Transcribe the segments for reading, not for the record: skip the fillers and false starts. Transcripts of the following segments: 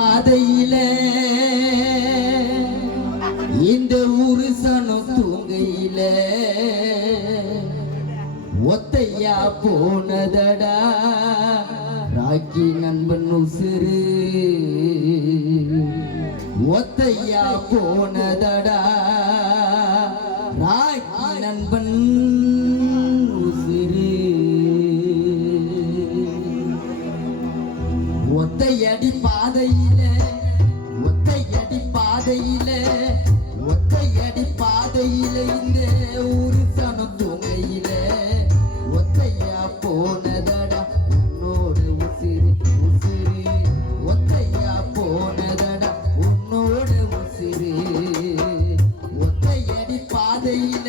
பாதையில இந்த ஊரு சனம் தூங்கையில ஒத்தையா போனதடா ராக்கி நண்பன் உசுறு ஒத்தையா போனதடா ராக்கி நண்பன் உசுறு ஒத்தையடி பாதையில ஒத்தையடி பாதையில ஒத்தையடி பாதையில இந்த ஊரு சனம் தூங்கையில ஒத்தையா போனதடா உன்னோடு உசிறு உசிறு ஒத்தையா போனதடா உன்னோடு உசிறு ஒத்தையடி பாதையில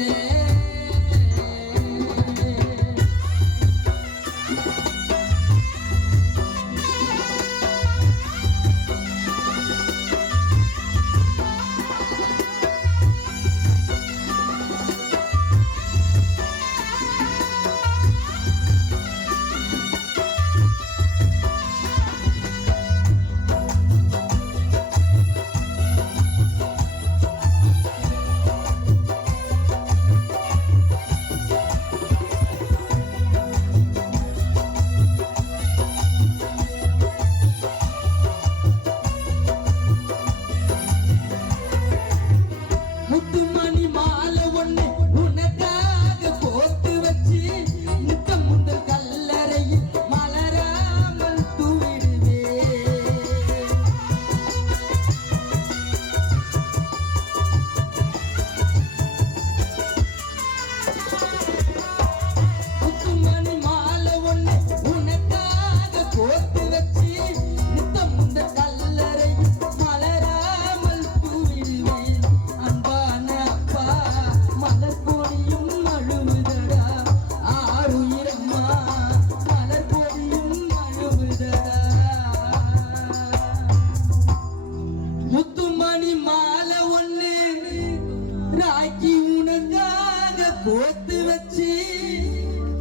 கோத்து வச்சு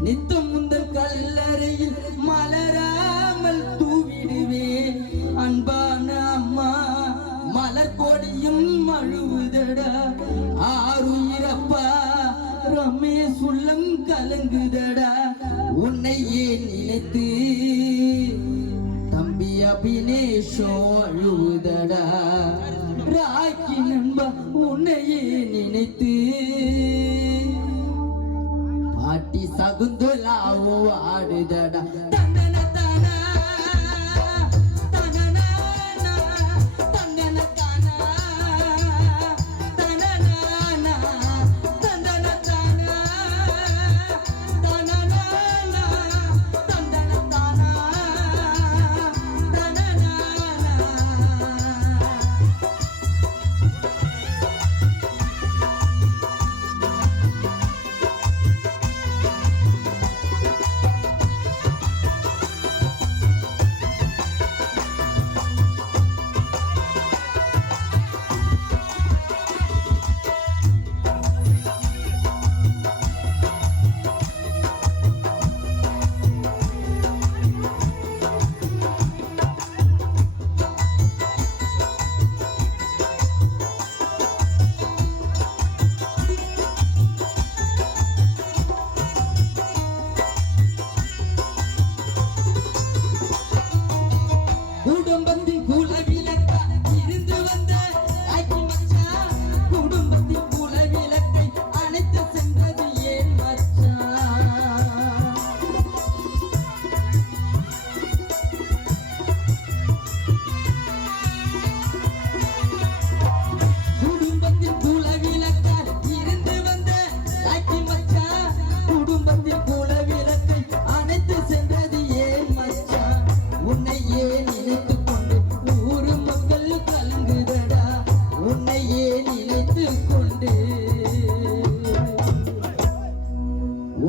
நித்தம் முந்தல் கல்லறையில் மலராமல் தூவிடுவேன் அன்பான அம்மா மலர் கொடியும் அழுவுதடா ஆறுயிரப்பா ரமேஷ் உள்ளம் கலங்குதடா உன்னை ஏன் நினைத்து தம்பி அபினேஷம் அழுவுதடா ராக்கி நண்பா உன்னையே நினைத்து பாட்டி சகுந்தலாவோ ஆடுதடா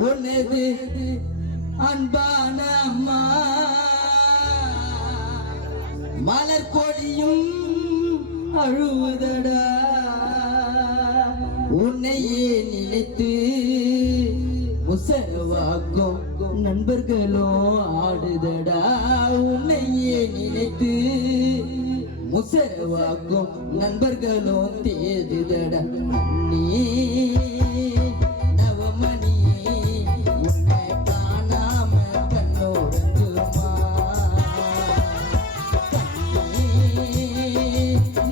உனது அன்பான அம்மா மலர் கொடியும் அழுவதடா உன்னையே நினைத்து முசரவாக்கும் நண்பர்களும் ஆடுதடா உன்னையே நினைத்து உசரவாக்கும் நண்பர்களும் தேடுதட நீ நவமணியே உன்னை காணாம கண்ணோரங்குமா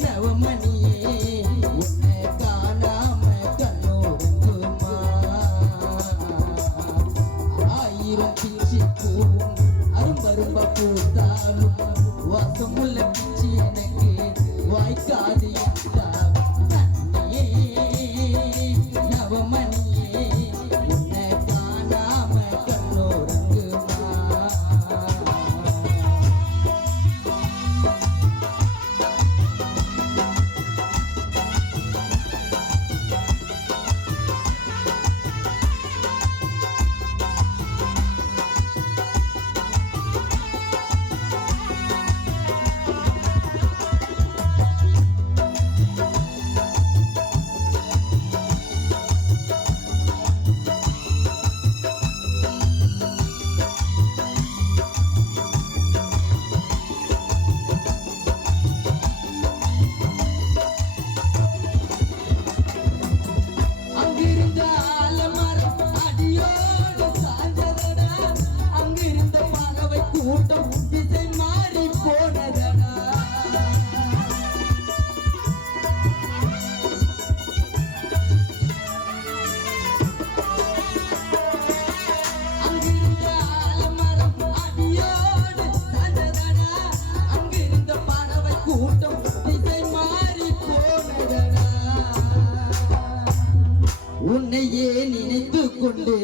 நவமணியே உன்னை காணாம கண்ணோரங்குமா ஆயிரம் பிச்சி பூவும் அரும்பரும்ப பூத்தாலும் வாசமுள்ள பிச்சி எனக்கு வாய்க்காது நவமணியே உன்னை காணாம கண்ணோரங்குமா அங்கிருந்த ஆலமரம் அடியோடு சாஞ்சதடா அங்கிருந்த பறவை கூட்டம் திசை மாறி போனதடா அங்கிருந்த ஆலமரம் அடியோடு சாஞ்சதடா அங்கிருந்த பறவை கூட்டம் திசை மாறி போனதடா உன்னையே நினைத்து கொண்டு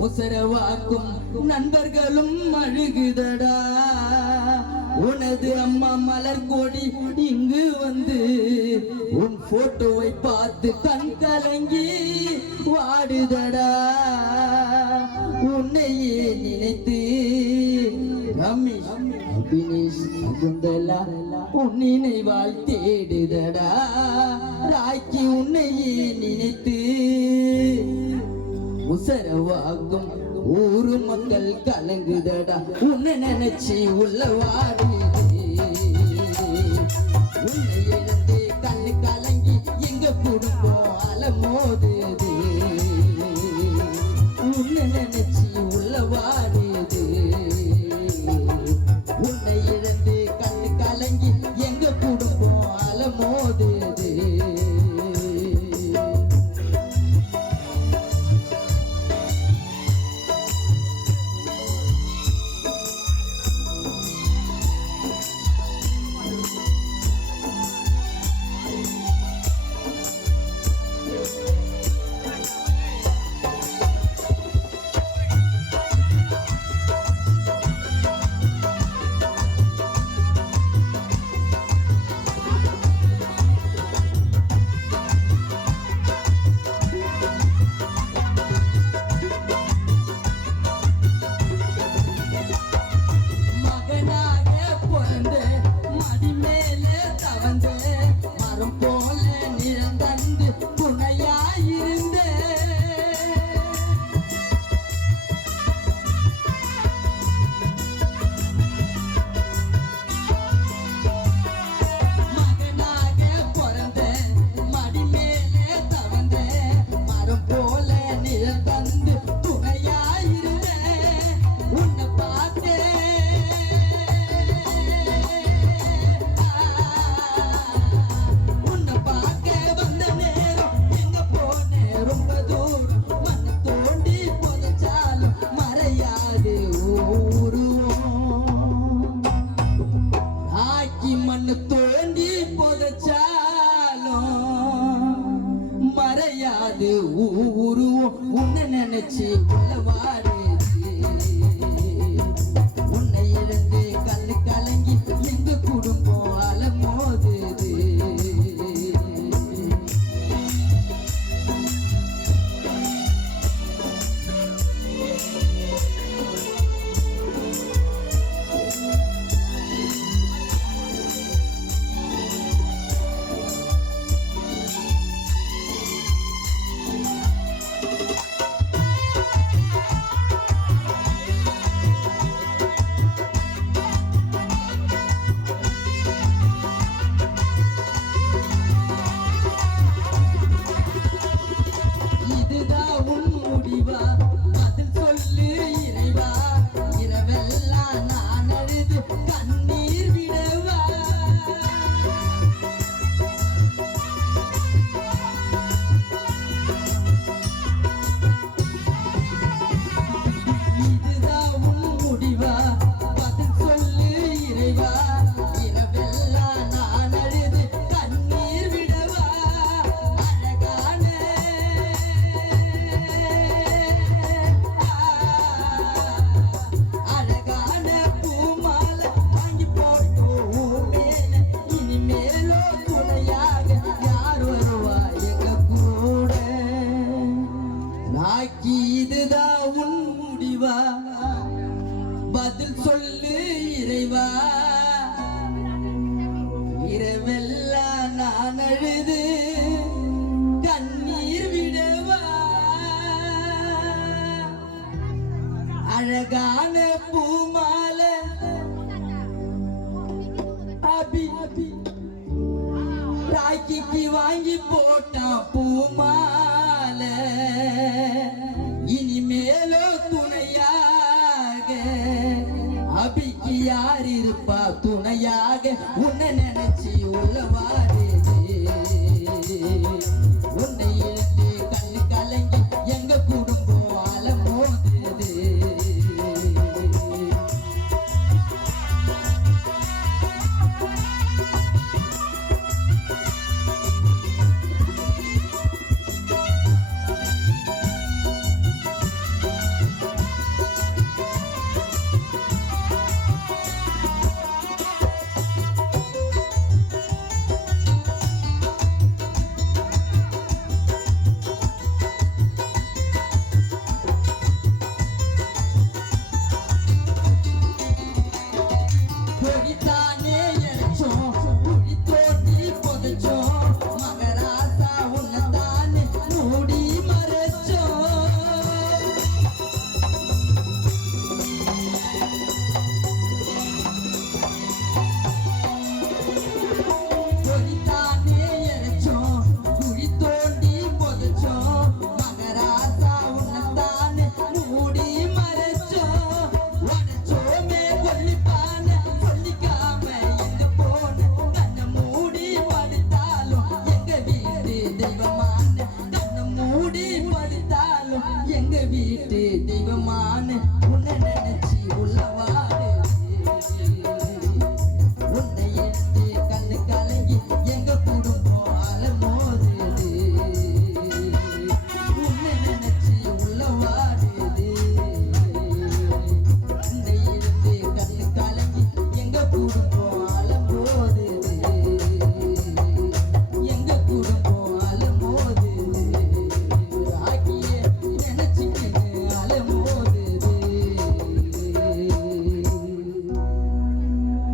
உசரவாக்கும் நண்பர்களும் அழுகுதடா உனது அம்மா மலர் கோடி இங்கு வந்து உன் போட்டோவை பார்த்து கண் கலங்கி வாடுதடா உன்னையே நினைத்து ரமேஷ் அபினேஷ் சகுந்தலா உன் நினைவால் தேடுதடா ராக்கி உன்னையே நினைத்து உசரவாகும் ஊரு மக்கள் கலங்குதடா உன்னை நினைச்சு உள்ளவாடுது உன்னை இழந்து கண்ணு கலங்கி எங்க குடும்பம் அலமோதுது உன்னை நினைச்சு உள்ளவாடுது உன்னை இழந்து கண்ணு கலங்கி எங்க குடும்பம் அலமோதுது மறையாது உருவம் உன்னை நினைச்சு உள்ளவாடுது உன்னை இழந்து கல்லு கலங்கி எங்க குடும்பம் அலமோதுது அழுது கண்ணீர் விடவா அழகான பூமாலை அபி ராக்கிக்கு வாங்கி போட்டான் பூமாலை இனிமேலோ துணையாக அபிக்கு யார் இருப்பா துணையாக உன்னை